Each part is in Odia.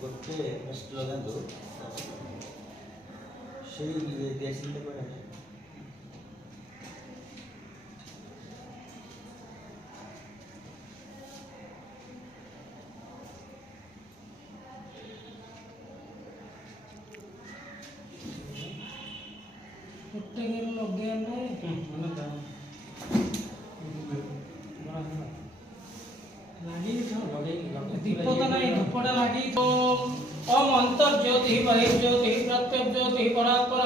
गोटे नेक्स्ट लगातु से दियासिल दीपता नहीं धूपटा लगी तो ओम अंतर्ज्योति बहिर्ज्योति प्रत्यज्योति परात्पर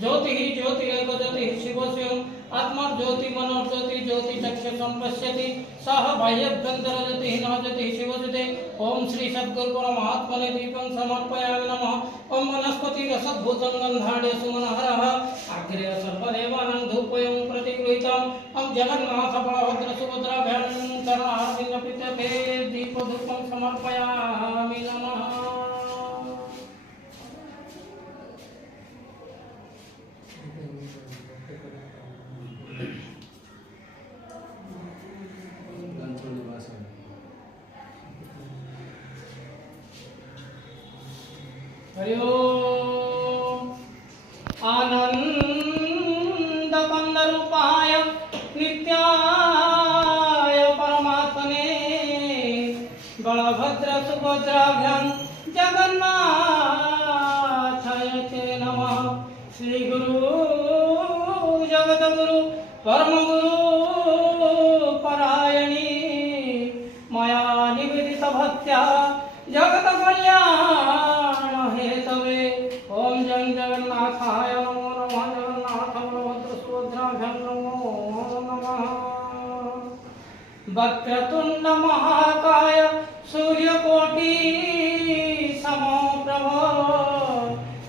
ज्योति ज्योतिरेक ज्योति शिव स्वयं आत्मा ज्योति मनोज्योति ज्योति चक्षु संपश्यति सह बाह्यभ्यंतर ज्योति नवज्योति शिव ज्योति ओम श्री सद्गुरु परमात्मने दीपं समर्पयामि नमः ओम वनस्पति रसद्भूतं गन्धाढ्य सुमनहरः अग्रे सर्वदेवानां धूपयं प्रतिगृहीतम् ओम जगन्नाथ बलभद्र सुभद्राभ्यां चरणारविन्दपितभे दीपधूपं समर्पयामि नमः। हरि ओम आनंदकंदरूपाय नित्याय परमात्मने बलभद्र सुभद्राभ्यां जगन्नाथाय ते नमः। श्री गुरु जगद्गुरु परमगुरु परायणी मया निवेदित भक्त्या जगत कल्याण हेतवे ओम जय जगन्नाथाय नमो नमः। जगन्नाथ बलभद्र सुभद्राभ्यां नमो नमः। वक्रतुंड महाकाय सूर्यकोटि समप्रभ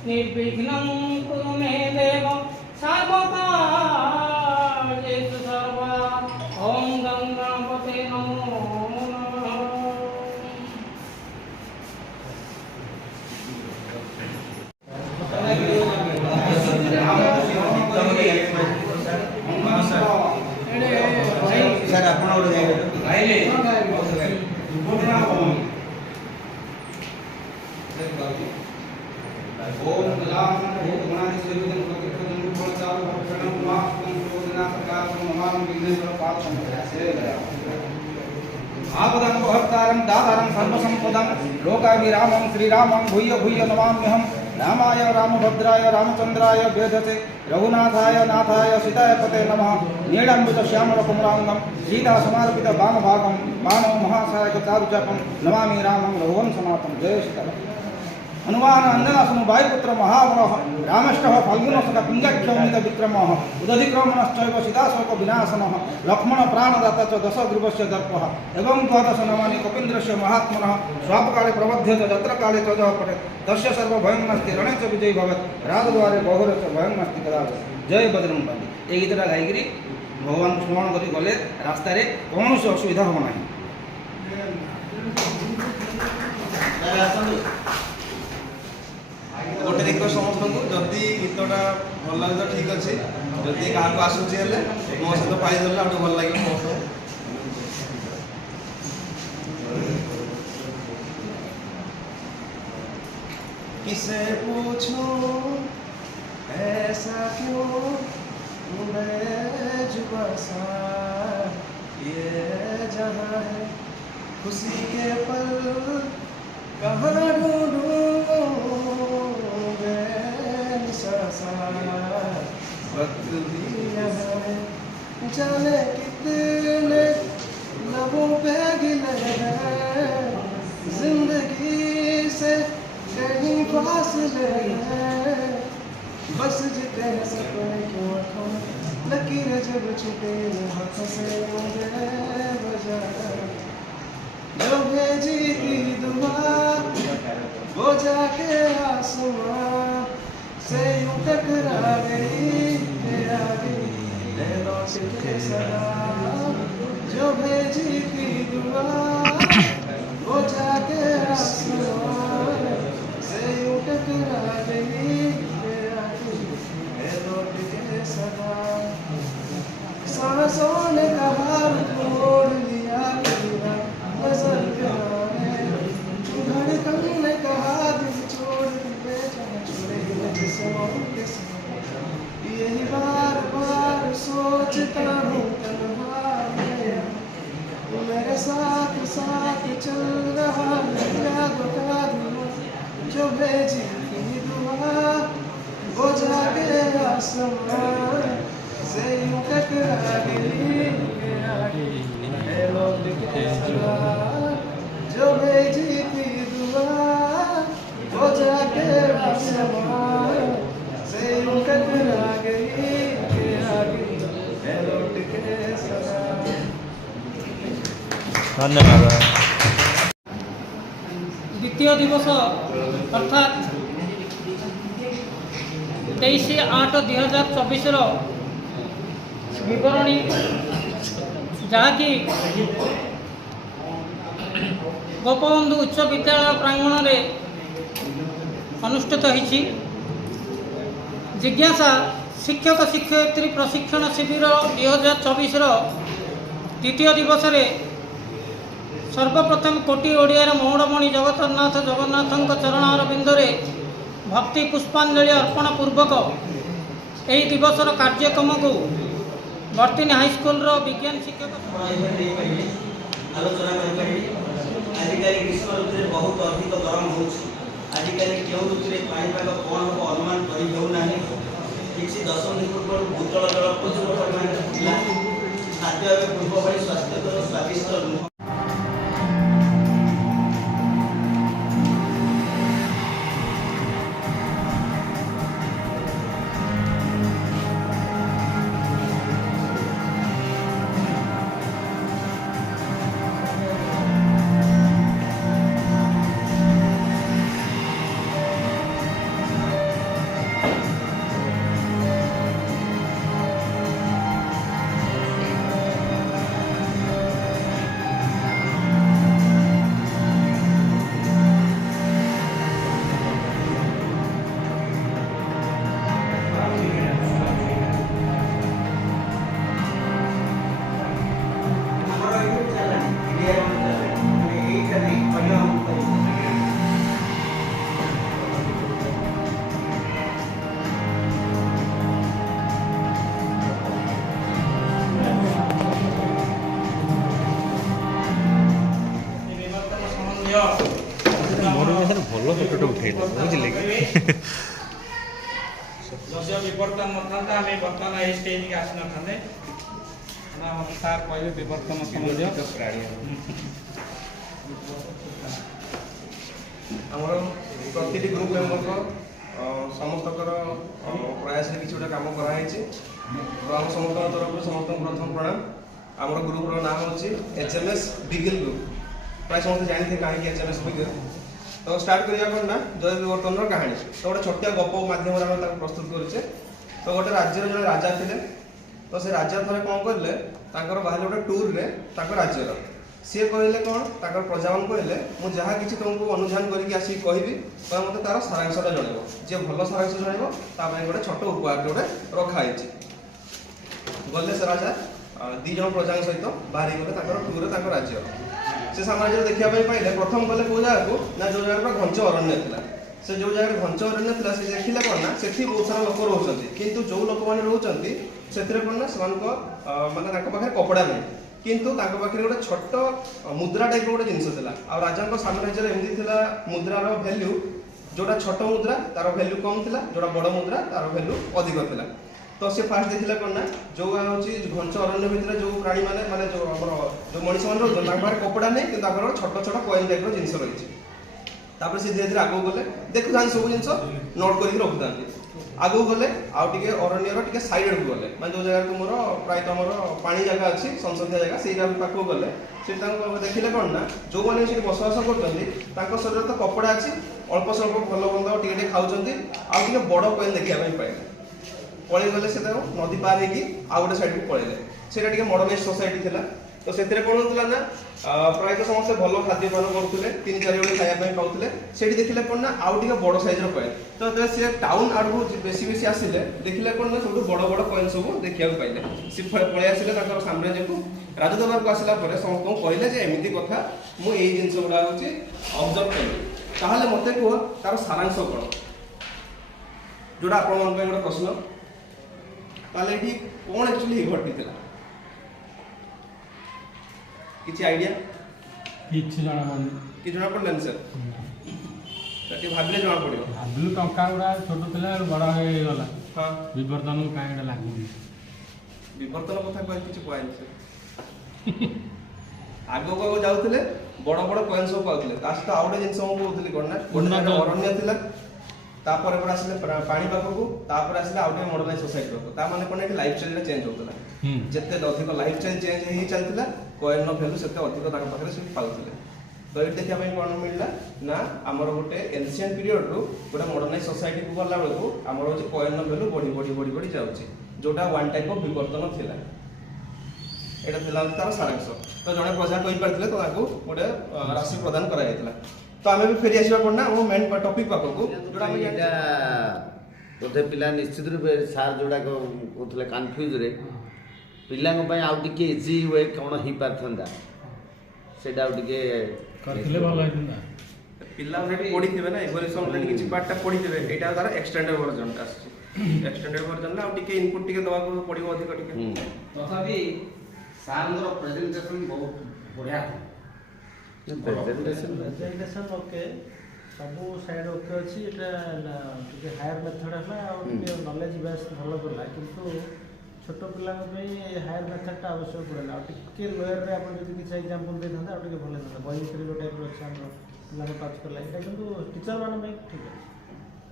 निर्विघ्नं कुरु मे देव सर्वकार्येषु सर्वदा ओम गंगापते नमो नमः। सर आपण आपदं दातारं सर्वसंपदं लोकाभिरामं श्रीरामं भूय भूय नमाम्यहं। रामाय रामभद्राय रामचंद्राय वेदसे रघुनाथाय नाथाय सीताय पते नमः। नीलांबित श्यामल कुमलांगं सीता समर्पित वामभागं बाणो महासायक चारुचापं नमामि रामं रघुवंशनाथं। जय सीता। हनुमान अंजनासुनु वायुपुत्र महाबलः रामष्टः फाल्गुनसुत पिङ्गक्षौमित विक्रमः उदधिक्रमणश्चैव सीताशोक विनाशनः लक्ष्मण प्राणदाता च दशग्रीवस्य दर्पः एवं द्वादश नमानि कपीन्द्रस्य महात्मनः स्वापकाले प्रबध्यते जत्रकाले च पठेत् तस्य सर्वभयं नास्ति रणे च विजयी भवेत् राजद्वारे बहुरे च भयं नास्ति कदाचित्। जय बजरंगबली। ए गीतटा गायिकी भगवान स्मरण करी गले रास्तार कौन असुविधा हम ना। गोटे रिक्वेस्ट समस्त को जदि गीतटा भल लगे तो ठीक अच्छे जदि क्या आसूसी मो सहित पाइदेले आगे भल लगे समस्त। किसे पूछूं ऐसा क्यों बेजुबा सा ये जहां है खुशी के पल कहाँ ढूंढूं वक्त भी यहाँ है जाने कितने लबों पे गिले हैं जिंदगी से कहीं फासले हैं बस जिते हैं सपने क्यों आँखों में लकीरें जब छुटे हाथों से मुझे बजा जो भेजी थी दुआ वो जाके आसमां से यूं टकरा गई तेरा दिल है लौट के सलाम जो भेजी थी दुआ वो जाके आसमान से यूं टकरा गई तेरा दिल है लौट के सलाम सांसों ने कहा छोड़ लिया तेरा नजर प्यार है धड़कन ने कहा दिल छोड़ दे छोड़े जिस्मों के साथ यही बार बार सोचता हूँ तन्हा गया मेरे साथ साथ चल रहा है क्या बता दूँ जो भेजी थी दुआ वो जाके आसमान से यूं टकरा गई लौट के सलाम जो भेजी थी दुआ वो जाके आसमान से यूं टकरा गई लौट के सलाम। धन्यवाद। द्वितीय दिवस अर्थात 23/8/2024 विवरणी जहाँकि गोपबंधु उच्च विद्यालय प्रांगण में अनुष्ठित होती जिज्ञासा शिक्षक शिक्षयित्री प्रशिक्षण शिविर 2024 द्वितीय दिवस रे सर्वप्रथम कोटि ओडियार मौड़मणि जगन्नाथ चरण बिंदुरे भक्ति पुष्पांजलि अर्पण पूर्वक यही दिवसर कार्यक्रम को वर्तिनी हाईस्कल विज्ञान शिक्षक आलोचना आजिकल ग्रीष्म ऋतु में बहुत अधिक गरम हो आजिकल क्यों ऋतु में पाणीपाग कौन हम अनुमान करना किसी 10 मिनट पूर्व भूतल जल प्रचुर परिमाण खाद्य पूर्व भाई स्वास्थ्यकर स्वादिष्ट नुह ଭଲ ଫଟୋଟା ଉଠେଇଲେ ବୁଝିଲେ କି ଯଦିଓ ବିବର୍ତ୍ତନ ନଥାନ୍ତା ଆମେ ବର୍ତ୍ତମାନ ଏହି ଷ୍ଟେଜ୍କି ଆସିନଥାନ୍ତେ ଆମର ସାର୍ କହିଲେ ବିବର୍ତ୍ତନ ସମ୍ବନ୍ଧୀୟ ଆମର ପ୍ରତିଟି ଗ୍ରୁପ ମେମ୍ବରଙ୍କ ସମସ୍ତଙ୍କର ପ୍ରୟାସରେ କିଛି ଗୋଟେ କାମ କରାହେଇଛି ତ ଆମ ସମସ୍ତଙ୍କ ତରଫରୁ ସମସ୍ତଙ୍କୁ ପ୍ରଥମ ପ୍ରଣାମ। ଆମର ଗ୍ରୁପର ନାଁ ହେଉଛି HMS ବିଗିଲ୍ ଗ୍ରୁପ। ପ୍ରାୟ ସମସ୍ତେ ଜାଣିଥିବେ କାହିଁକି HMS ବିଗିଲ୍। ତ ଷ୍ଟାର୍ଟ କରିବା କ'ଣ ନା ଜୟ ବିବର୍ତ୍ତନର କାହାଣୀ। ତ ଗୋଟେ ଛୋଟିଆ ଗପ ମାଧ୍ୟମରେ ଆମେ ତାକୁ ପ୍ରସ୍ତୁତ କରୁଛେ। ତ ଗୋଟେ ରାଜ୍ୟର ଜଣେ ରାଜା ଥିଲେ। ତ ସେ ରାଜା ଥରେ କ'ଣ କରିଲେ ତାଙ୍କର ବାହାରିଲେ ଗୋଟେ ଟୁର୍ରେ ତାଙ୍କ ରାଜ୍ୟର ସିଏ କହିଲେ କ'ଣ ତାଙ୍କର ପ୍ରଜାମାନଙ୍କୁ କହିଲେ ମୁଁ ଯାହା କିଛି ତୁମକୁ ଅନୁଧ୍ୟାନ କରିକି ଆସିକି କହିବି ତମେ ମୋତେ ତାର ସାରାଂଶଟା ଜଣାଇବ। ଯିଏ ଭଲ ସାରାଂଶ ଜଣାଇବ ତା ପାଇଁ ଗୋଟେ ଛୋଟ ଉପହାରଟେ ଗୋଟେ ରଖାହେଇଛି। ଗଲେ ସେ ରାଜା 2 ଜଣ ପ୍ରଜାଙ୍କ ସହିତ ବାହାରି ଗଲେ ତାଙ୍କର ଟୁର୍ରେ ତାଙ୍କ ରାଜ୍ୟ। ସେ ସାମ୍ରାଜ୍ୟରେ ଦେଖିବା ପାଇଁ ପାଇଲେ ପ୍ରଥମ ଗଲେ କେଉଁ ଜାଗାକୁ ନା ଯେଉଁ ଜାଗାରେ ପୁରା ଘଞ୍ଚ ଅରଣ୍ୟ ଥିଲା। ସେ ଯେଉଁ ଜାଗାରେ ଘଞ୍ଚ ଅରଣ୍ୟ ଥିଲା ସେ ଦେଖିଲେ କ'ଣ ନା ସେଠି ବହୁତ ସାରା ଲୋକ ରହୁଛନ୍ତି କିନ୍ତୁ ଯେଉଁ ଲୋକମାନେ ରହୁଛନ୍ତି ସେଥିରେ କ'ଣ ନା ସେମାନଙ୍କ ମାନେ ତାଙ୍କ ପାଖରେ କପଡ଼ା ନାହିଁ କିନ୍ତୁ ତାଙ୍କ ପାଖରେ ଗୋଟେ ଛୋଟ ମୁଦ୍ରା ଟାଇପ୍ର ଗୋଟେ ଜିନିଷ ଥିଲା। ଆଉ ରାଜାଙ୍କ ସାମ୍ରାଜ୍ୟରେ ଏମିତି ଥିଲା ମୁଦ୍ରାର ଭ୍ୟାଲ୍ୟୁ ଯେଉଁଟା ଛୋଟ ମୁଦ୍ରା ତାର ଭ୍ୟାଲ୍ୟୁ କମ୍ ଥିଲା, ଯେଉଁଟା ବଡ଼ ମୁଦ୍ରା ତାର ଭ୍ୟାଲ୍ୟୁ ଅଧିକ ଥିଲା। ତ ସେ ଫାଷ୍ଟ ଦେଖିଲା କ'ଣ ନା ଯେଉଁ ହେଉଛି ଘଞ୍ଚ ଅରଣ୍ୟ ଭିତରେ ଯେଉଁ ପ୍ରାଣୀମାନେ ମାନେ ଯେଉଁ ଆମର ଯେଉଁ ମଣିଷମାନେ ରହୁଛନ୍ତି ତାଙ୍କ ପାଖରେ କପଡ଼ା ନାହିଁ କିନ୍ତୁ ତାଙ୍କର ଛୋଟ ଛୋଟ କଏନ୍ ଟାଇପ୍ର ଜିନିଷ ରହିଛି। ତାପରେ ସେ ଧୀରେ ଧୀରେ ଆଗକୁ ଗଲେ ଦେଖୁଥାନ୍ତି ସବୁ ଜିନିଷ ନୋଟ୍ କରିକି ରଖୁଥାନ୍ତି। आगू गले आउटे अरण्यर टे सैड को गले मैं जो जगह तुम प्राय तुम पानी जगह अच्छी संसदीय जगह से पाख गले से देखिले कौन ना जो मैंने बसवास कर शरीर तो कपड़ा अच्छी अल्प स्वल्प भल बंद टे खाऊँ बड़ कोयल देखा पाइले पलि गले से नदी पार हो गोटे सैड को पलैले से मॉडर्नाइज सोसाइटी थी तो से कौन होता ना प्रायतः समस्त भल खाद्य पान करुले 3-4 बेले खायापी पाते से देखिले कौन ना आउ टे बड़ सैज्र कोयल तो सी टाउन आड़ू बेसी बेसी आसिले देखिले कौन ना सब बड़ बड़ कोयल सब देखा पाइले सी पलि आसिले साम्राज्य को राजदरबार को आसला समस्त कहले एमती कथा मुझे जिन गुड़ा हूँ अब्जर्व कली मत कह तार सारांश कौन जोटा आप गोटे प्रश्न ताले कौन एक्चुअली घटी किसी आइडिया किसी जना पड़े कि जना पड़े सर भाविले जना पड़ो भाविलु टंका गुड़ा छोट थिला बड़ हो गला हाँ विवर्तन कहीं लागू विवर्तन कथा कह किसी कहनी सर आगक आगे जाऊे बड़ बड़ कॉइन सब पाते सहित आउ गए जिन कहती कौन ना गोटे अरण्य थी तापर आसिले पानी पाखक तापर आसिले आउ मॉडर्नाइज सोसाइटी पाखक ता माने कोन लाइफ स्टाइल चेंज होता जिते अधिक लाइफ स्टाइल चेंज हो चलता कॉइन भैल्यू से अधिक पाखे से पाते तो ये देखा कौन मिलला ना आमर गोटे एनसिएंट पीरियड रु गोटे मॉडर्नाइज सोसाइटी को गला बेलू आमर हूँ कॉइन भैल्यू बढ़ी बढ़ी बढ़ी बढ़ी जाऊँगी जोटा वन टाइप ऑफ विवर्तन थिला एटा थिला तार सारांश तो जड़े प्रजा कहि पारथिले तो ताको गोटे राशि प्रदान करा जायतिला तो आमे भी फेरी आसीबा पड़ना वो मेन टॉपिक पाखको जोड़ा हम एटा बोधे पिला निश्चित रूपे सार जोड़ा कहते कन्फ्यूज रे पिला आउ टिके इजी वे कौन हो पारथंदा सेटा आउ टिके करथिले भलो हेतुंदा पिला ऑलरेडी पढ़ी थिबे ना इवोल्यूशन ऑलरेडी किछि पार्ट टा पढ़ी थिबे एटा तार एक्सटेंडेड वर्जन टा एक्सटेंडेड वर्जन ना आउ टिके इनपुट टिके दवा को पड़िबो अधिक टिके तथापि सारंगर प्रेजेंटेशन बहुत बढ़िया प्रेजेंटेशन ओके सब साइड ओके अच्छी एटा टिके हायर मेथड है और टिके नॉलेज बेस भलो करला किंतु छोट पिला हायर मेथड टा आवश्यक पड़ेला और टिके लोअर रे आपण जदी किछ एग्जांपल दे थांदा और टिके भलो थांदा बही भितर टाइप रो अच्छा हमरो पिला को टच करला एटा किंतु टीचर माने में ठीक है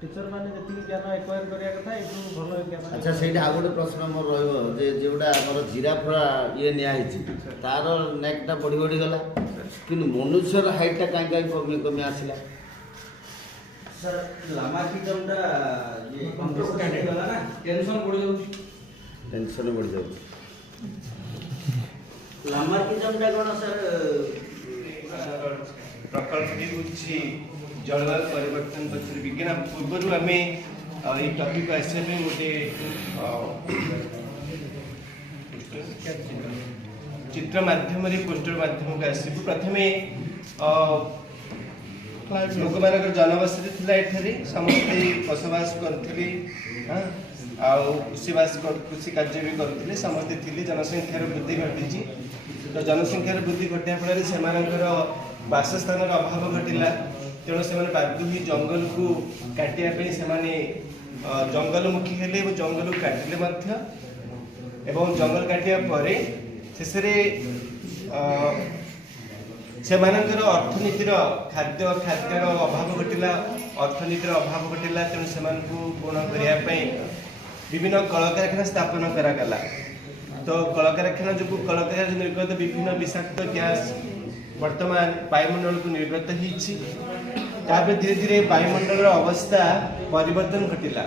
टीचर माने जति ज्ञान एक्वायर करिया कथा एटू भलो ज्ञान अच्छा सेटा आ गोटे प्रश्न मोर रहइबो जे जेउडा हमर जिराफा ये निया हिची तार नेक टा बड़ी बड़ी गला किंतु मनुष्यर हाइट टा काई काई कमी कमी आसिला सर लामार्किज्म टा ये कॉम्प्लेक्स गला ना टेंशन बढ़ जाउची टेंशन बढ़ जाउ लामार्किज्म टा कोन सर प्रकल्पटी होची जलवायु परिवर्तन पक्ष विज्ञान पूर्व आम ये टॉपिक आसे गोटे चित्र माध्यम पोस्टर माध्यम को आसबू प्रथम लोक मान जनबसती थी समस्ते बसवास करते कृषि कार्य भी करते समस्ते थी जनसंख्यार वृद्धि घटी तो जनसंख्यार वृद्धि घटा फल से बासस्थान अभाव घटला तेणु से बाध्य हुई जंगल को काटापी से जंगलमुखी हेले जंगल को काटिले जंगल काटिया पर शेष से अर्थनीतिर खाद्य खाद्यर अभाव घटला अर्थनीतिर अभाव घटला तेणु से पूर्ण करने विभिन्न कलकारखाना स्थापन करागला तो कलकारखाना जो कलकारखाना निर्गत विभिन्न विषाक्त गैस वर्तमान वायुमंडल को निर्गत होती धीरे धीरे वायुमंडल अवस्था परिवर्तन घटला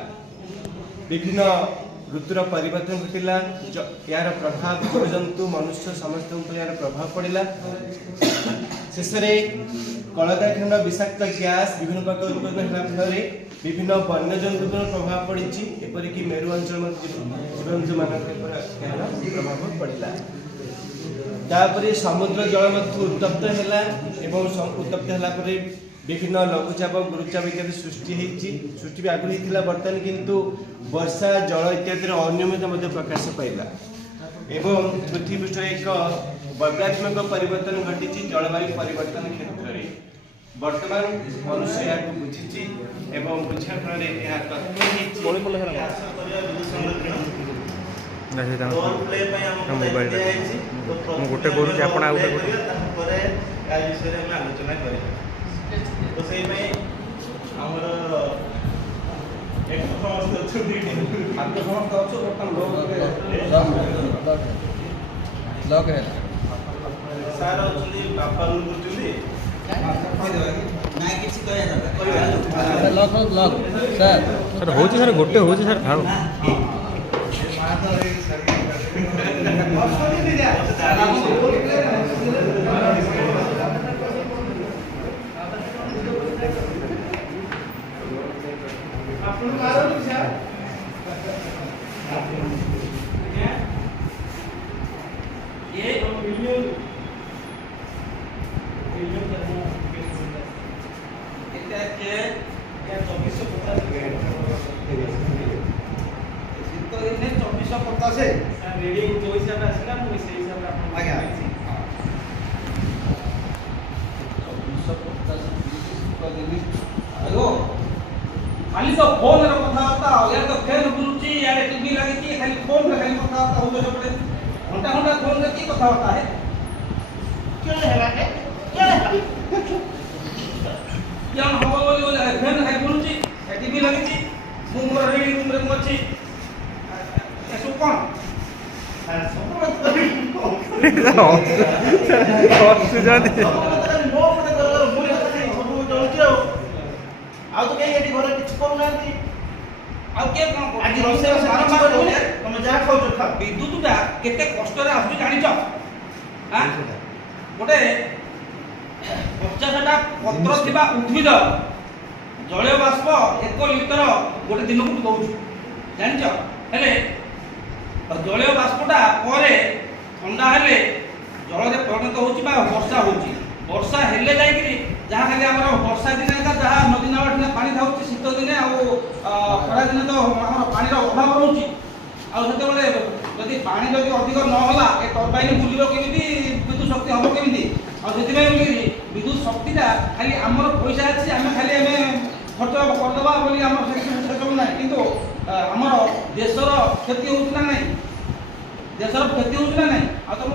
विभिन्न ऋतुर परिवर्तन घटला यार प्रभाव जीवजंतु मनुष्य समस्त यार प्रभाव पड़ा शेष कलकारखाना विषाक्त गैस विभिन्न प्रकार उत्पन्न फल विभिन्न वन्यजंतु प्रभाव पड़ी एपरिक मेरु अंचल जीवजंतु मान प्रभाव पड़ा तापर समुद्र जल उत्तप्त है उत्तप्त है विभिन्न लघुचाप गुरुचाप इत्यादि सृष्टि भी आगुरी होता बर्तमान किंतु वर्षा जल इत्यादि अनियमित प्रकाश पाइला एवं पृथ्वी पृष्ठ एक वैज्ञानिक परिवर्तन घटी जलवायु परिवर्तन क्षेत्र में वर्तमान मनुष्य या बुझी एवं बुझा फल मोबाइल गोटे करूँ आप आलोचना कर तो से आमर ଖାଦ୍ୟ ସମସ୍ତେ ଅଛୁ ବର୍ତ୍ତମାନ ବ୍ଲକ ହେଲା ସାର୍ ଅଛନ୍ତି ବାପା କରୁଛନ୍ତି ନାଇଁ କିଛି କହିବା ବ୍ଲକ ସାର୍ ସାର୍ ହଉଛି ସାର୍ ଗୋଟେ ହଉଛି ସାର୍ ଥାଉ खाली तो फोन रे कथाबार्ता या तो फैन बुलुची या टीवी लगी खाली फोन रे खाली कथाबार्ता हो पड़े घंटा घंटा फोन रे की कथाबार्ता है क्यों हैला के क्या हवा बोली फैन खाली बुलुची टीवी लगी मुंह रे रीडिंग रूम रे मची ऐसो कौन ଆଉ ତ କେହି ଏଠି ଘରେ କିଛି କରୁନାହାନ୍ତି ଆଉ କିଏ କଣ କରୁଛି? ଆଜି ରୋଷେଇ ବାରମ୍ବାର କଲେ ତମେ ଯାହା ଖାଉଛ ଖାଅ ବିଦ୍ୟୁତଟା କେତେ କଷ୍ଟରେ ଆସୁଛି ଜାଣିଛ ଆଁ? ଗୋଟେ 50ଟା ପତ୍ର ଥିବା ଉଦ୍ଭିଦ ଜଳୀୟ ବାଷ୍ପ 1 ଲିଟର ଗୋଟେ ଦିନକୁ ଦଉଛି ଜାଣିଛ ହେଲେ ଜଳୀୟ ବାଷ୍ପଟା ପରେ ଥଣ୍ଡା ହେଲେ ଜଳରେ ପରିଣତ ହେଉଛି ବା ବର୍ଷା ହେଉଛି ବର୍ଷା ହେଲେ ଯାଇକିରି ଯାହା ଖାଲି ଆମର ବର୍ଷା ଦିନେ ଯାହା ନଦୀ ନାଳ ପାଣି ଥାଉଛି ଶୀତ ଦିନେ ଆଉ ଖରା ଦିନେ ତ ଆମର ପାଣିର ଅଭାବ ରହୁଛି ଆଉ ସେତେବେଳେ ଯଦି ପାଣି ଯଦି ଅଧିକ ନହେଲା ଏ ଟର୍ବାଇନ ବୁଲିବ କେମିତି ବିଦ୍ୟୁତ ଶକ୍ତି ହେବ କେମିତି ଆଉ ସେଥିପାଇଁ ବୋଲିକିରି ବିଦ୍ୟୁତ ଶକ୍ତିଟା ଖାଲି ଆମର ପଇସା ଅଛି ଆମେ ଖର୍ଚ୍ଚ କରିଦେବା ବୋଲି ଆମର ସେସବୁ ନାହିଁ କିନ୍ତୁ ଆମର ଦେଶର କ୍ଷତି ହେଉଛି ନା ନାହିଁ ଦେଶର କ୍ଷତି ହେଉଛି ନା ନାହିଁ ଆଉ ତମେ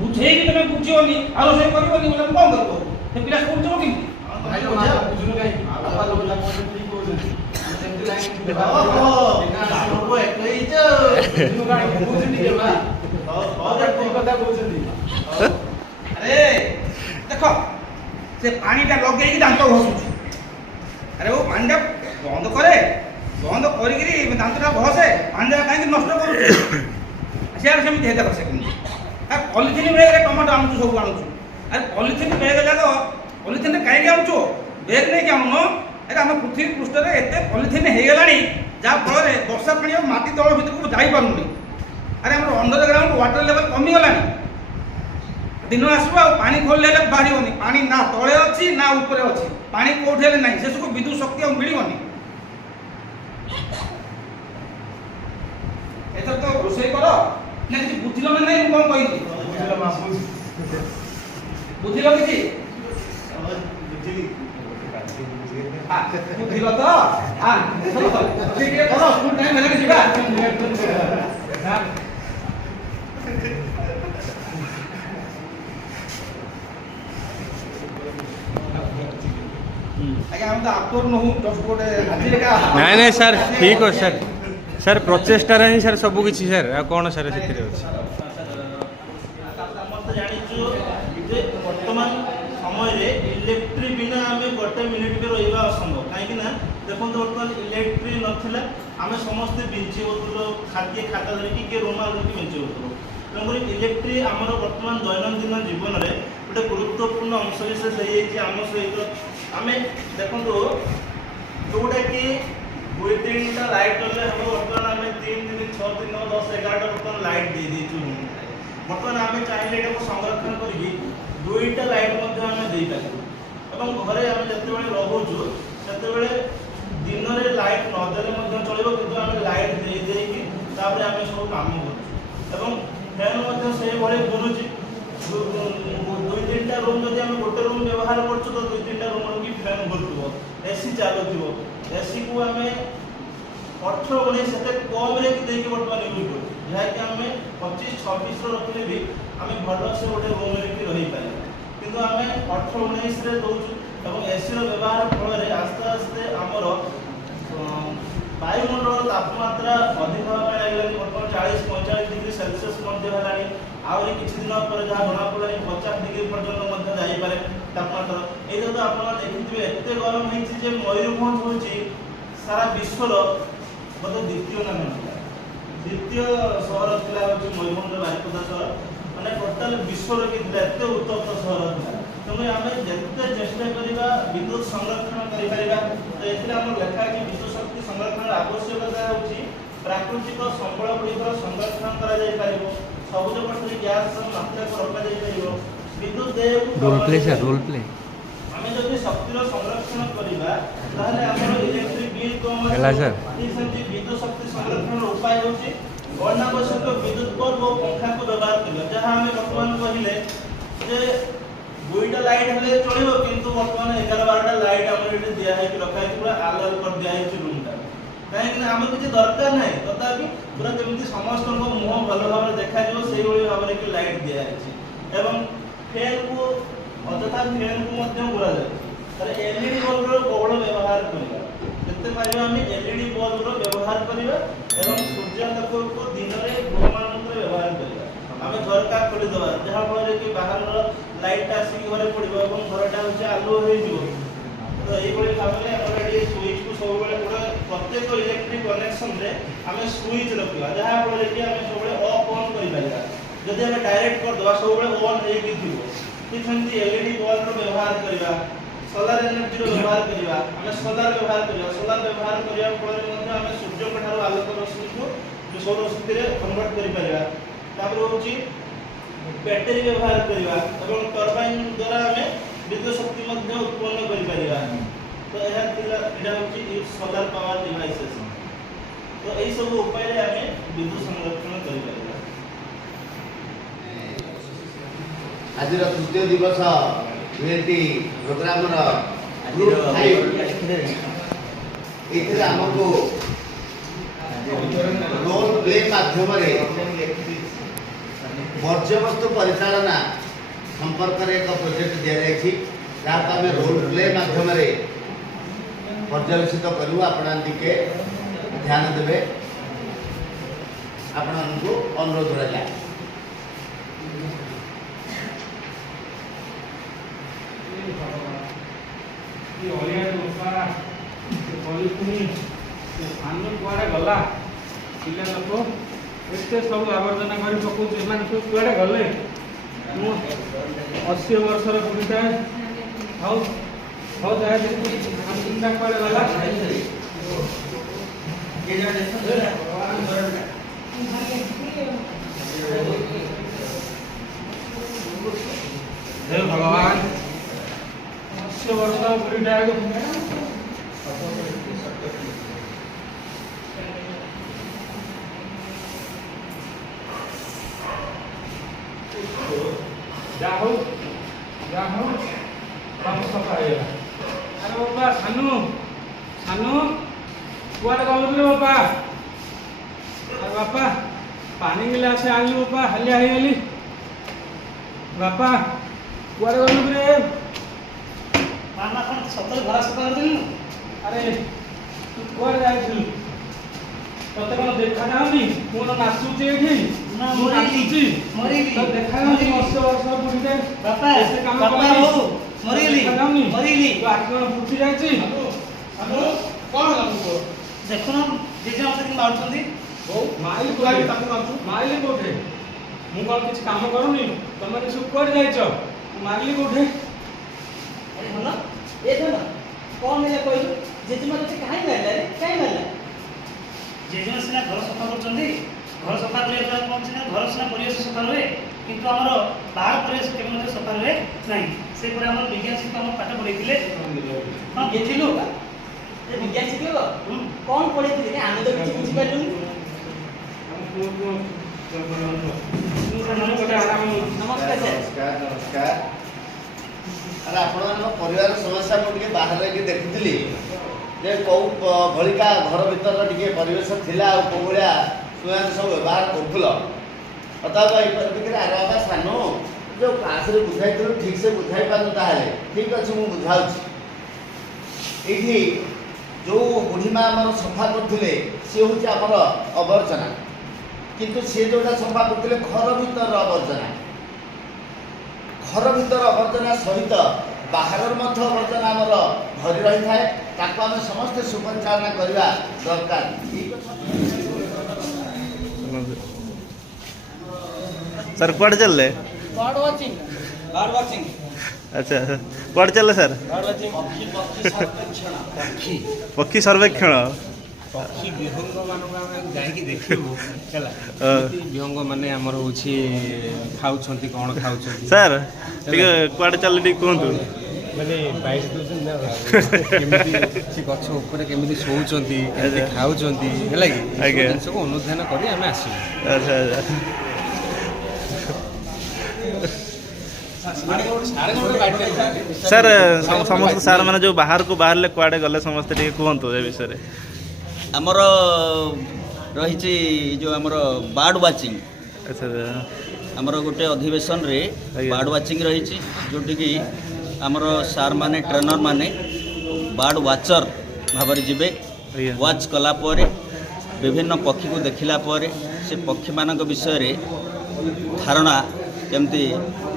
ବୁଝେଇକି ତମେ ବୁଝିବନି ଆଉ ରୋଷେଇ କରିବନି ବୋଲେ କ'ଣ କରିବ ସେ ପିଲା ସ୍କୁଲ ଯିବ କେମିତି ଆରେ ଦେଖ ସେ ପାଣିଟା ଲଗେଇକି ଦାନ୍ତ ଘଷୁଛି ଆରେ ଓ ପାଣିଟା ବନ୍ଦ କରେ ବନ୍ଦ କରିକିରି ଦାନ୍ତଟା ଘଷେ ପାଣିଟା କାହିଁକି ନଷ୍ଟ କରୁଛୁ ସିଆଡ଼େ ସେମିତି ହେଇଥା ସେ କେମିତି ଆଉ ପଲିଥିନ୍ ବ୍ୟାଗ୍ରେ ଟମାଟୋ ଆଣୁଛୁ ସବୁ ଆଣୁଛୁ ଆରେ ପଲିଥିନ୍ ବ୍ୟାଗ୍ ଯାକ ପଲିଥିନ୍ରେ କାହିଁକି ଆଣୁଛୁ ବ୍ୟାଗ୍ ନେଇକି ଆଣୁନ ଆରେ ଆମ ପୃଥିବୀ ପୃଷ୍ଠରେ ଏତେ ପଲିଥିନ୍ ହେଇଗଲାଣି ଯାହାଫଳରେ ବର୍ଷା ପାଣି ଆଉ ମାଟି ତଳ ଭିତରକୁ ଯାଇପାରୁନି ଆରେ ଆମର ଅଣ୍ଡରଗ୍ରାଉଣ୍ଡ ୱାଟର ଲେଭେଲ୍ କମିଗଲାଣି ଦିନ ଆସିବ ଆଉ ପାଣି ଖୋଲିଲେ ହେଲେ ବାହାରିବନି ପାଣି ନା ତଳେ ଅଛି ନା ଉପରେ ଅଛି ପାଣି କୋଉଠି ହେଲେ ନାହିଁ ସେସବୁ ବିଦ୍ୟୁତ ଶକ୍ତି ଆଉ ମିଳିବନି ଏଥର ତ ରୋଷେଇ କର ନା କିଛି ବୁଝିଲ ନା ନାହିଁ ମୁଁ କ'ଣ କହିଲି ବୁଝିଲ କିଛି ବୁଝିଲ ତ ଟିକେ କର ସ୍କୁଲ ଟାଇମ୍ ହେଲାଣି ଯିବା ଆଜ୍ଞା ଆମେ ତ ଆକ୍ଟର ନୁହଁ ଜଷ୍ଟ ଗୋଟେ ନାଇଁ ନାଇଁ ସାର୍ ଠିକ୍ ଅଛି ସାର୍ ସାର୍ ପ୍ରଚେଷ୍ଟାରେ ହିଁ ସାର୍ ସବୁ କିଛି ସାର୍ ଆଉ କ'ଣ ସାର୍ ସେଥିରେ ଅଛି ଆମର ତ ଜାଣିଛୁ ଯେ ବର୍ତ୍ତମାନ ସମୟରେ ଇଲେକ୍ଟ୍ରି ବିନା ଆମେ ଗୋଟେ ମିନିଟ୍ ବି ରହିବା ଅସମ୍ଭବ କାହିଁକି ନା ଦେଖନ୍ତୁ ବର୍ତ୍ତମାନ ଇଲେକ୍ଟ୍ରି ନଥିଲା ଆମେ ସମସ୍ତେ ବିଞ୍ଚି ହେଉଥିଲୁ ଖାତା ଧରିକି କିଏ ରୁମାଲ ଧରିକି ବିଞ୍ଚି ହେଉଥିଲୁ ତେଣୁକରି ଇଲେକ୍ଟ୍ରି ଆମର ବର୍ତ୍ତମାନ ଦୈନନ୍ଦିନ ଜୀବନରେ ଗୋଟେ ଗୁରୁତ୍ୱପୂର୍ଣ୍ଣ ଅଂଶ ବିଶେଷ ହେଇଯାଇଛି ଆମ ସହିତ ଆମେ ଦେଖନ୍ତୁ ଯେଉଁଟାକି 2-3ଟା ଲାଇଟ୍ ଚଳିଲେ ହେବ ବର୍ତ୍ତମାନ ଆମେ 3 ଦିନ 6 ଦିନ 10 11ଟା ବର୍ତ୍ତମାନ ଲାଇଟ୍ ଦେଇଦେଇଛୁ ବର୍ତ୍ତମାନ ଆମେ ଚାହିଁଲେ ଏଟାକୁ ସଂରକ୍ଷଣ କରିକି 2ଟା ଲାଇଟ୍ ମଧ୍ୟ ଆମେ ଦେଇପାରିବୁ ଏବଂ ଘରେ ଆମେ ଯେତେବେଳେ ରହୁଛୁ ସେତେବେଳେ ଦିନରେ ଲାଇଟ୍ ନଦେଲେ ମଧ୍ୟ ଚଳିବ କିନ୍ତୁ ଆମେ ଲାଇଟ୍ ଦେଇକି ତାପରେ ଆମେ ସବୁ କାମ କରୁଛୁ ଏବଂ ଫ୍ୟାନ୍ ମଧ୍ୟ ସେଇଭଳି ବୁଲୁଛି 2-3ଟା ରୁମ୍ ଯଦି ଆମେ ଗୋଟେ ରୁମ୍ ବ୍ୟବହାର କରୁଛୁ ତ 2-3ଟା ରୁମ୍ରୁ ବି ଫ୍ୟାନ୍ ବୁଲୁଥିବ ଏସି ଚାଲୁଥିବ ଏସିକୁ ଆମେ 18-19 ସେତେ କମ୍ରେ ଦେଇକି ବର୍ତ୍ତମାନ ୟୁଜ୍ କରୁଛୁ ଯାହାକି ଆମେ 25-26ର ରଖିଲେ ବି ଆମେ ଭଲସେ ଗୋଟେ ରୁମ୍ରେ ବି ରହିପାରିବା କିନ୍ତୁ ଆମେ 18-19ରେ ଦେଉଛୁ ଏବଂ ଏସିର ବ୍ୟବହାର ଫଳରେ ଆସ୍ତେ ଆସ୍ତେ ଆମର ବାୟୁମଣ୍ଡଳ ତାପମାତ୍ରା ଅଧିକ ହେବା ପାଇଁ ଲାଗିଲାଣି। ବର୍ତ୍ତମାନ 40-45 ଡିଗ୍ରୀ ସେଲସିୟସ୍ ମଧ୍ୟ ହେଲାଣି। ଆହୁରି କିଛି ଦିନ ପରେ ଯାହା ଜଣାପଡ଼ିଲାଣି 50 ଡିଗ୍ରୀ ପର୍ଯ୍ୟନ୍ତ ମଧ୍ୟ ଯାଇପାରେ ତାପମାତ୍ରା। ଏଇଟା ତ ଆପଣ ଦେଖିଥିବେ ଏତେ ଗରମ ହେଇଛି ଯେ ମୟୂରଭଞ୍ଜ ହେଉଛି ସାରା ବିଶ୍ୱର ବୋଧେ ଦ୍ୱିତୀୟ ସହର ଥିଲା ହେଉଛି ମୟୂରଭଞ୍ଜ ବାରିପଦା ସହର। ମାନେ ଟୋଟାଲ ବିଶ୍ୱର କି ଥିଲା ଏତେ ଉତ୍ତପ୍ତ ସହର ଥିଲା। ତେଣୁ ଆମେ ଯେତେ ଚେଷ୍ଟା କରିବା ବିଦ୍ୟୁତ ସଂରକ୍ଷଣ କରିପାରିବା। ତ ଏଥିରେ ଆମର ଲେଖା ଅଛି ବିଦ୍ୟୁତ ଶକ୍ତି ସଂରକ୍ଷଣର ଆବଶ୍ୟକତା ହେଉଛି ପ୍ରାକୃତିକ ସମ୍ବଳ ଗୁଡ଼ିକର ସଂରକ୍ଷଣ କରାଯାଇପାରିବ। ସବୁଜ ପଟରେ ଗ୍ୟାସ ମାତ୍ରାକୁ ରଖାଯାଇପାରିବ। ବିଦ୍ୟୁତ ଦେୟକୁ ଆମେ ଯଦି ଶକ୍ତିର ସଂରକ୍ଷଣ କରିବା ତାହେଲେ ଆମର ଇଲେକ୍ଟ୍ରିକ ବିଲ୍ କମ ଆସିବ। ସେମିତି ବିଦ୍ୟୁତ ଶକ୍ତି ସଂରକ୍ଷଣର ଉପାୟ ହେଉଛି ଅନାବଶ୍ୟକ ବିଦ୍ୟୁତ ବଲ୍ବ ଓ ପଙ୍ଖାକୁ ବ୍ୟବହାର କରିବା। ଯାହା ଆମେ ବର୍ତ୍ତମାନ କହିଲେ ଯେ 2ଟା ଲାଇଟ୍ ହେଲେ ଚଳିବ, କିନ୍ତୁ ବର୍ତ୍ତମାନ 11-12ଟା ଲାଇଟ୍ ଆମର ଏଠି ଦିଆ ହେଇକି ରଖାହେଇଛି, ପୁରା ଆଲୋକ କରି ଦିଆହେଇଛି ରୁମଟା। କାହିଁକି ନା ଆମର କିଛି ଦରକାର ନାହିଁ, ତଥାପି ପୁରା ଯେମିତି ସମସ୍ତଙ୍କ ମୁହଁ ଭଲ ଭାବରେ ଦେଖାଯିବ ସେଇଭଳି ଭାବରେ କି ଲାଇଟ୍ ଦିଆହେଇଛି। ଏବଂ ଫ୍ୟାନ୍କୁ ଅଯଥା ଫ୍ୟାନ୍କୁ ମଧ୍ୟ ଘୋରାଯାଉଛି। ତାହେଲେ ଏଲ୍ଇଡି ବଲ୍ବର ବହୁଳ ବ୍ୟବହାର କରିବା। ଯେତେ ପାରିବା ଆମେ ଏଲ୍ଇଡି ବଲ୍ବର ବ୍ୟବହାର କରିବା ଏବଂ ସୂର୍ଯ୍ୟାଲୋକକୁ ଦିନରେ ଗୃହମାନଙ୍କରେ ବ୍ୟବହାର କରିବା। ଆମେ ଝରକା ଖୋଲିଦେବା ଯାହାଫଳରେ କି ବାହାରର ଲାଇଟ୍ଟା ଆସିକି ଘରେ ପଡ଼ିବ ଏବଂ ଘରଟା ହେଉଛି ଆଲୁଅ ହେଇଯିବ। ତ ଏଇଭଳି ଭାବରେ ଆମର ଏଠି ସୁଇଚ୍କୁ ସବୁବେଳେ ପ୍ରତ୍ୟେକ ଇଲେକ୍ଟ୍ରିକ୍ କନେକ୍ସନରେ ଆମେ ସୁଇଚ୍ ରଖିବା, ଯାହାଫଳରେ କି ଆମେ ସବୁବେଳେ ଅଫ୍ ଅନ୍ କରିପାରିବା। ଯଦି ଆମେ ଡାଇରେକ୍ଟ କରିଦେବା ସବୁବେଳେ ଅନ୍ ହେଇକି ଥିବ। ଠିକ୍ ସେମିତି ଏଲ୍ଇଡି ବଲ୍ବର ବ୍ୟବହାର କରିବା, ସୋଲାର ଏନର୍ଜିର ବ୍ୟବହାର କରିବା। ଆମେ ସୋଲାର ବ୍ୟବହାର କରିବା। ସୋଲାର ବ୍ୟବହାର କରିବା ଫଳରେ ମଧ୍ୟ ଆମେ ସୂର୍ଯ୍ୟଙ୍କ ଠାରୁ ଆଲୋକ ରଶ୍ମିକୁ ସୌରଶକ୍ତିରେ କନଭର୍ଟ କରିପାରିବା। ତାପରେ ହେଉଛି ବ୍ୟାଟେରୀ ବ୍ୟବହାର କରିବା ଏବଂ ଟର୍ବାଇନ୍ ଦ୍ୱାରା ଆମେ ବିଦ୍ୟୁତ ଶକ୍ତି ମଧ୍ୟ ଉତ୍ପନ୍ନ କରିପାରିବା। ତ ଏହା ହେଉଛି ସୋଲାର ପାୱାର ଡିଭାଇସେସ୍। ତ ଏହିସବୁ ଉପାୟରେ ଆମେ ବିଦ୍ୟୁତ ସଂରକ୍ଷଣ କରିପାରିବା। ଆଜିର ତୃତୀୟ ଦିବସ ୟୁଏଟି ପ୍ରୋଗ୍ରାମର ଗ୍ରୁପ୍ 5 ଏଥିରେ ଆମକୁ ରୋଲ୍ ପ୍ଲେ ମାଧ୍ୟମରେ ବର୍ଜ୍ୟବସ୍ତୁ ପରିଚାଳନା ସମ୍ପର୍କରେ ଏକ ପ୍ରୋଜେକ୍ଟ ଦିଆଯାଇଛି, ଯାହାକୁ ଆମେ ରୋଲ୍ ପ୍ଲେ ମାଧ୍ୟମରେ ପର୍ଯ୍ୟବେସିତ କରିବୁ। ଆପଣ ଟିକେ ଧ୍ୟାନ ଦେବେ, ଆପଣଙ୍କୁ ଅନୁରୋଧ ରହିଲା। କୁଆଡ଼େ ଗଲା ପିଲା ଲୋକ ଏତେ ସବୁ ଆବର୍ଜନା କରି ପକଉଛି, ଏମାନେ ସବୁ କୁଆଡ଼େ ଗଲେ? ମୁଁ 80 ବର୍ଷର ବୁଢ଼ୀଟା ହଉ ଯାହା ଚିନ୍ତା କୁଆଡ଼େ ଗଲା? हे भगवान 80 ବର୍ଷର ବୁଢ଼ୀଟା ଯାହଉ ସବୁ ସଫା ହେଇଗଲା। ଆରେ ବାପା ସାନୁ କୁଆଡ଼େ ଗଲୁ ରେ ବାପା? ଆରେ ବାପା ପାଣି ଗିଲାସେ ଆଣିଲୁ ବାପା, ହାଲିଆ ହେଇଗଲି। ବାପା କୁଆଡ଼େ ଗଲୁ ରେ? ମାମା କ'ଣ ସତରେ ଘର ସଫା କରିଦେଲୁ? ଆରେ ତୁ କୁଆଡ଼େ ଯାଇଥିଲୁ? ତତେ କ'ଣ ଦେଖାଯାଉନି? ମୁଁ ନାଚୁଛି ଏଇଠି, ମୁଁ ନାଚୁଛି, ଦେଖାଯାଉନି? 80 ବର୍ଷ ବୁଢ଼ୀଟେ ବାପା ଏତେ କାମ ବାପା କଲି, ହଉ ମରିଗଲି ମରିଗଲି। ତୋ ଆଖି କ'ଣ ଫୁଟି ଯାଇଛି? କ'ଣ ହେଲା ପୁଅ? ଦେଖୁନ ଜେଜେ ମତେ କେମିତି ମାରୁଛନ୍ତି। ମାଇଲି କୋଉଠି? ମୁଁ କ'ଣ କିଛି କାମ କରୁନି? ତମେ ସବୁ କୁଆଡ଼େ ଯାଇଛ? ମାରିଲି କୋଉଠି? ଭଲ ଏ ଧନ କ'ଣ ହେଲା କହିଲୁ? ଜେଜେମା ତତେ କାହିଁକି ମାରିଲା ରେ? କାହିଁ ମାରିଲା? ଜେଜେମା ସିନା ଘର ସଫା କରୁଛନ୍ତି, ଘର ସଫା କରିବା ଦ୍ୱାରା କ'ଣ ସିନା ଘର ସିନା ପରିବେଶ ସଫା ରୁହେ, କିନ୍ତୁ ଆମର ବାହାର ପରିବେଶ କେବେ ମଧ୍ୟ ସଫା ରୁହେ ନାହିଁ। ସେପରି ଆମର ବିଜ୍ଞାନ ଶିକ୍ଷକ ଆମ ପାଠ ପଢ଼େଇଥିଲେ। ହଁ ବୁଝିଲୁ ବିଜ୍ଞାନ ଶିକ୍ଷକ କ'ଣ ପଢ଼େଇଥିଲେ? ଆମେ ତ କିଛି ବୁଝିପାରିଲୁନି। ନମସ୍କାର। ଆରେ ଆପଣମାନଙ୍କ ପରିବାର ସମସ୍ୟା ମୁଁ ଟିକେ ବାହାରେ ରହିକି ଦେଖୁଥିଲି ଯେ କେଉଁ ଭଳିକା ଘର ଭିତରର ଟିକେ ପରିବେଶ ଥିଲା ଆଉ କେଉଁ ଭଳିଆ ତୁମେ ସବୁ ବ୍ୟବହାର କରୁଥିଲ। ତଥାପି ଏଇ ପରିପ୍ରେକ୍ଷୀରେ ଆରେ ବାବା ସାନୁ ଯେଉଁ କ୍ଲାସ୍ରେ ବୁଝାଇଥିଲୁ ଠିକ୍ ସେ ବୁଝାଇ ପାରୁନୁ, ତାହେଲେ ଠିକ୍ ଅଛି ମୁଁ ବୁଝାଉଛି। ଏଇଠି जो बुढ़ीमा आमर सफा करते सी हूँ आमर अवर्जना किंतु सी जोटा सफा करते घर भीतर अवर्जना घर भीतर अवर्जना सहित बाहर अवर्जना आमर भरी रही है आम समस्ते सुपरिचालना करवा दरकार। सर कुआड़े चल रहे बर्ड वाचिंग अच्छा कुआड़े चल सर पक्षी सर्वेक्षण पक्षी विहंग मानक जाइए देखू है विहंग मैंने आमर हूँ खाऊँ कौन खाऊँ सर कुआड़े चल कहतु मैंने बाइट से गछ उपर केमी शोचती खाऊँ है कि जिन को अनुधान कर आसू। अच्छा अच्छा सर समस्त सार मैंने जो बाहर को बाहर कुआड़े गले समस्ते कहतु ए विषय आमर रही जो आमर बर्ड वाचिंग अच्छा आमर गोटे अधिवेशन रे बर्ड वाचिंग रही जोटि कि आमर सार माने ट्रेनर माने बर्ड वाचर भाव जीवे वाच कला परे विभिन्न पक्षी को देखला परे से पक्षी मानक विषय रे धारणा केमती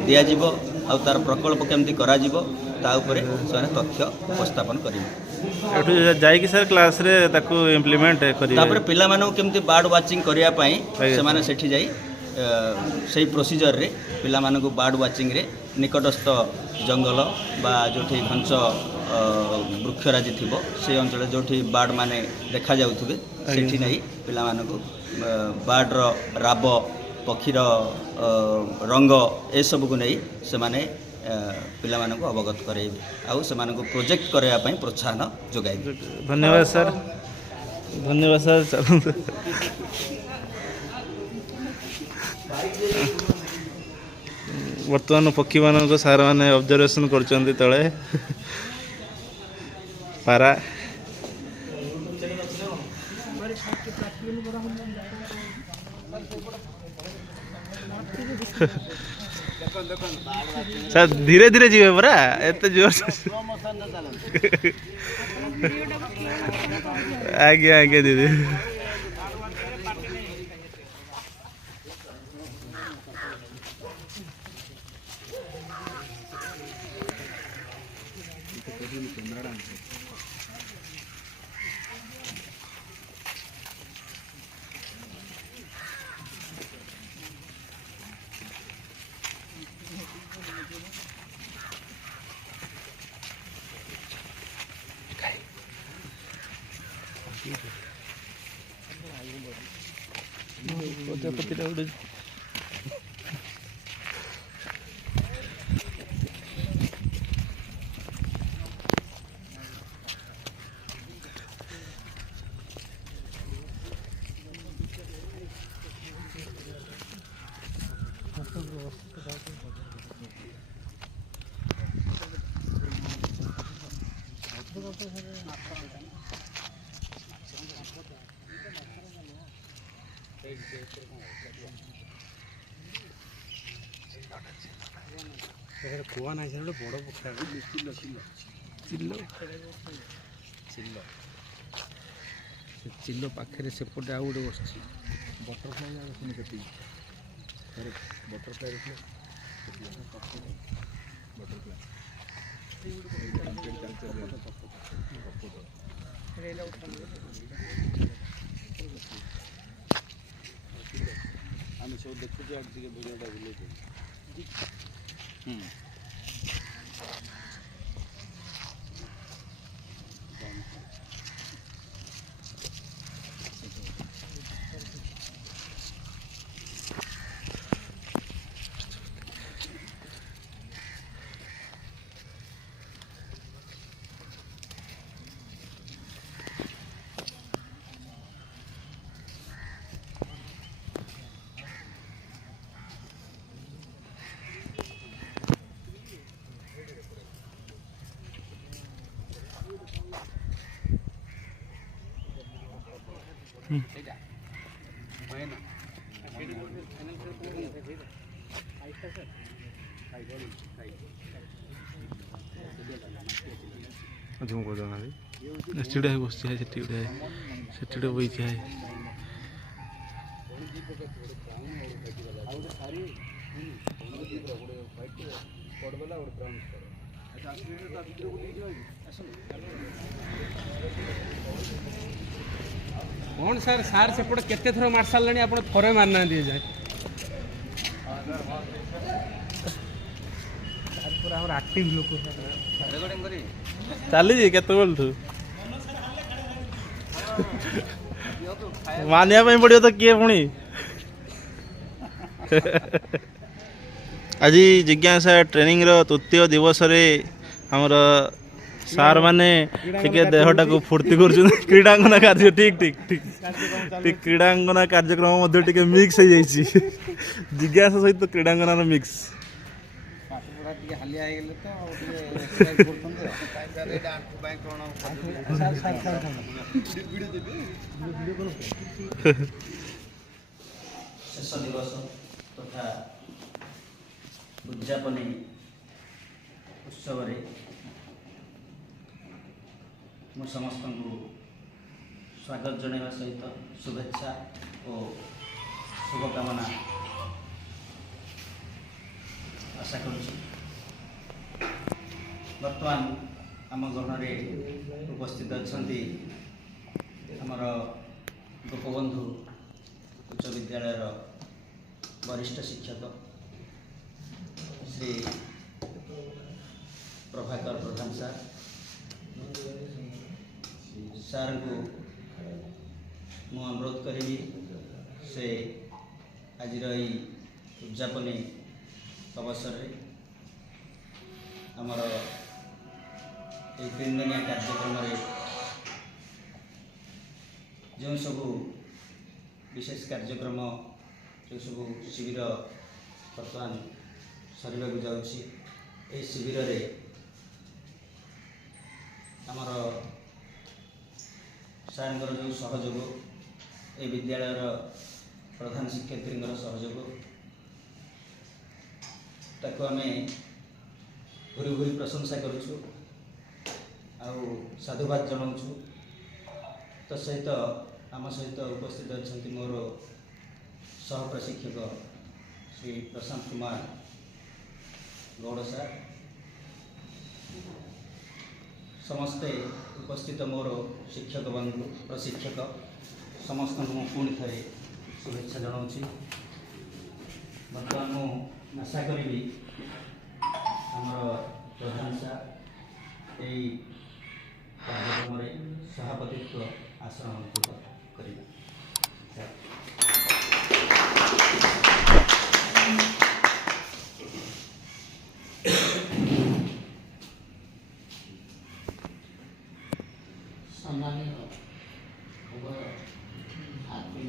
दिया जीवो आ तार प्रकल्प केमती करा जीवो ता उपरे से तथ्य उपस्थापन करिवो जाइए सर क्लास रे ताकू इम्प्लीमेंट करिवे तापर पिला मानक केमती बर्ड वाचिंग करिया पई से माने सेठी जाई सही प्रोसीजर रे पिला मानक बर्ड वाचिंग रे निकटस्थ जंगल बा जोठी घंच वृक्षराजी थिबो से अंचल जोठी बर्ड माने देखा जाउथबे सेठी नै पिला मानक बर्ड रो राब पक्षीर रंग ए सब को नहीं से माने पिला मानक अवगत कराइबे आउ से मानक प्रोजेक्ट करया पई प्रोत्साहन जोगाइबे। धन्यवाद सर चलू बर्तमान पक्षी मान सार मैंने ऑब्जर्वेशन कर तले पारा सर धीरे धीरे जीवे परा एत जोर से आगे आगे दीदी कुआ ना बड़ पोखर चिल्ल चिल्ल चिल्ल चिल्ल पाखे सेपटे आउ गोटे बस बटरफ्लाई देखुन के बटरफ्लाई आम सब देखुचे भिडियोटा बुले झुमको ସେଠି ବସିଛି ସେଠି ଗୋଟେ ସେଠି ଗୋଟେ ବଇଛି କ'ଣ ସାର୍ ସାର୍ ସେପଟେ କେତେ ଥର ମାରି ସାରିଲେଣି ଆପଣ ଥରେ ମାରିନାହାନ୍ତି ଏ ଯାଏ ପୁରା ଆମର ଆକ୍ଟିଭ ଲୋକ ଚାଲିଛି କେତେବେଳଠୁ ମାନିବା ପାଇଁ ପଡ଼ିବ ତ କିଏ ପୁଣି ଆଜି ଜିଜ୍ଞାସା ଟ୍ରେନିଂର ତୃତୀୟ ଦିବସରେ ଆମର ସାର୍ ମାନେ ଟିକେ ଦେହଟାକୁ ଫୁର୍ତ୍ତି କରୁଛନ୍ତି କ୍ରୀଡ଼ାଙ୍ଗନା କାର୍ଯ୍ୟ ଠିକ୍ ଠିକ୍ ଠିକ୍ ଠିକ୍ କ୍ରୀଡ଼ାଙ୍ଗନା କାର୍ଯ୍ୟକ୍ରମ ମଧ୍ୟ ଟିକେ ମିକ୍ସ ହେଇଯାଇଛି ଜିଜ୍ଞାସା ସହିତ କ୍ରୀଡ଼ାଙ୍ଗନାର ମିକ୍ସ ଟିକେ ହାଲିଆ ହେଇଗଲେ ତ ଟିକେ ଶେଷ ଦିବସ ତଥା ଉଦ୍ଯାପନୀ ଉତ୍ସବରେ ମୁଁ ସମସ୍ତଙ୍କୁ ସ୍ୱାଗତ ଜଣାଇବା ସହିତ ଶୁଭେଚ୍ଛା ଓ ଶୁଭକାମନା ଆଶା କରୁଛି। ବର୍ତ୍ତମାନ ଆମ ଗଣରେ ଉପସ୍ଥିତ ଅଛନ୍ତି ଆମର ଗୋପବନ୍ଧୁ ଉଚ୍ଚ ବିଦ୍ୟାଳୟର ବରିଷ୍ଠ ଶିକ୍ଷକ ଶ୍ରୀ ପ୍ରଭାକର ପ୍ରଧାନ ସାର୍ଙ୍କୁ ମୁଁ ଅନୁରୋଧ କରିବି ସେ ଆଜିର ଏହି ଉଦ୍ଯାପନୀ ଅବସରରେ ଆମର ଏହି 3 ଦିନିଆ କାର୍ଯ୍ୟକ୍ରମରେ ଯେଉଁ ସବୁ ବିଶେଷ କାର୍ଯ୍ୟକ୍ରମ ଯେଉଁ ସବୁ ଶିବିର ବର୍ତ୍ତମାନ ସରିବାକୁ ଯାଉଛି ଏହି ଶିବିରରେ ଆମର ସାର୍ଙ୍କର ଯେଉଁ ସହଯୋଗ ଏ ବିଦ୍ୟାଳୟର ପ୍ରଧାନ ଶିକ୍ଷୟିତ୍ରୀଙ୍କର ସହଯୋଗ ତାକୁ ଆମେ ଭୁରି ଭୁରି ପ୍ରଶଂସା କରୁଛୁ ଆଉ ସାଧୁବାଦ ଜଣାଉଛୁ। ତ ସହିତ ଆମ ସହିତ ଉପସ୍ଥିତ ଅଛନ୍ତି ମୋର ସହ ପ୍ରଶିକ୍ଷକ ଶ୍ରୀ ପ୍ରଶାନ୍ତ କୁମାର ଗୌଡ଼ ସାର୍, ସମସ୍ତେ ଉପସ୍ଥିତ ମୋର ଶିକ୍ଷକ ବନ୍ଧୁ ପ୍ରଶିକ୍ଷକ ସମସ୍ତଙ୍କୁ ମୁଁ ପୁଣି ଥରେ ଶୁଭେଚ୍ଛା ଜଣାଉଛି। ବର୍ତ୍ତମାନ ମୁଁ ଆଶା କରିବି ଆମର ପ୍ରଧାନ ସାର୍ ଏହି କାର୍ଯ୍ୟକ୍ରମରେ ସଭାପତିତ୍ୱ ଆସନ ଅଳଙ୍କୃତ କରିବେ। ସମ୍ମାନୀୟ ଉଭୟ ଆତ୍ମୀୟ